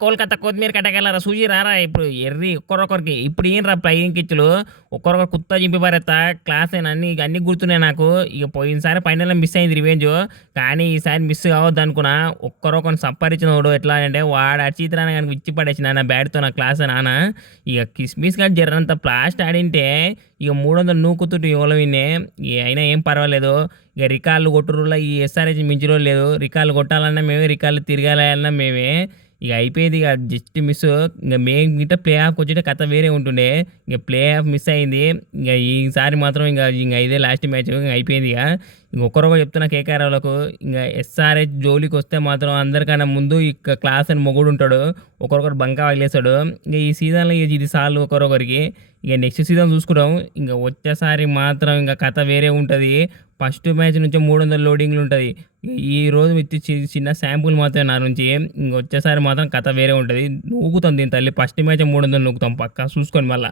కోల్‌కత్తా కొత్తిమీర కట్టగలరా సూచి రారా ఇప్పుడు ఎర్రి ఒక్కరొకరికి ఇప్పుడు ఈయనరా ఫ్లయింగ్ కిచ్చులు ఒక్కరొకరు కుత్తా చింపి పారేత్తా క్లాస్ అన్నీ అన్నీ గుర్తున్నాయి నాకు ఇక పోయినసారి ఫైనల్లో మిస్ అయింది రివెంజ్ కానీ ఈసారి మిస్ కావద్దు అనుకున్నా ఒక్కరొకరిని సంపాదించినోడు ఎట్లా అంటే వాడు అచిత్రాన్ని కనుక ఇచ్చి పడేసి నాన్న బ్యాట్తో నా క్లాస్ నాన్న ఇక కిస్మిస్ కానీ జర్రంత ప్లాస్ట్ ఆడింటే ఇక 300 నూకుతుంటే ఎవరో విన్నే అయినా ఏం పర్వాలేదు ఇక రికార్డులు కొట్టురులో ఈ ఎస్ఆర్హెచ్ మించిన లేదు రికార్డులు కొట్టాలన్నా మేమే రికార్డులు తిరగాలన్నా మేమే ఇక అయిపోయేది ఇక జస్ట్ మిస్ ఇంకా మేము గిట్ట ప్లే ఆఫ్కి వచ్చేట కథ వేరే ఉంటుండే ఇక ప్లే ఆఫ్ మిస్ అయింది ఇంకా ఈసారి మాత్రం ఇంకా ఇదే లాస్ట్ మ్యాచ్ ఇంకా అయిపోయింది ఇక ఒకరొకరు చెప్తున్నా కేకేఆర్ వాళ్ళకు ఇంకా ఎస్ఆర్హెచ్ జోలికి వస్తే మాత్రం అందరికన్నా ముందు ఇక క్లాస్ అని మొగుడు ఉంటాడు ఒకరొకరు బంకా వదిలేస్తాడు ఇంకా ఈ సీజన్లో ఇది సాల్వ్ ఒకరొకరికి ఇక నెక్స్ట్ సీజన్ చూసుకుంటాం ఇంకా వచ్చేసారి మాత్రం ఇంకా కథ వేరే ఉంటుంది ఫస్ట్ మ్యాచ్ నుంచి 300 లోడింగ్లు ఉంటుంది ఈ రోజు చిన్న శాంపుల్ మాత్రమే నా నుంచి ఇంక వచ్చేసారి మాత్రం కథ వేరే ఉంటుంది నూకుతాం దీని తల్లి ఫస్ట్ మ్యాచ్ 300 నూకుతాం పక్కా చూసుకొని మళ్ళీ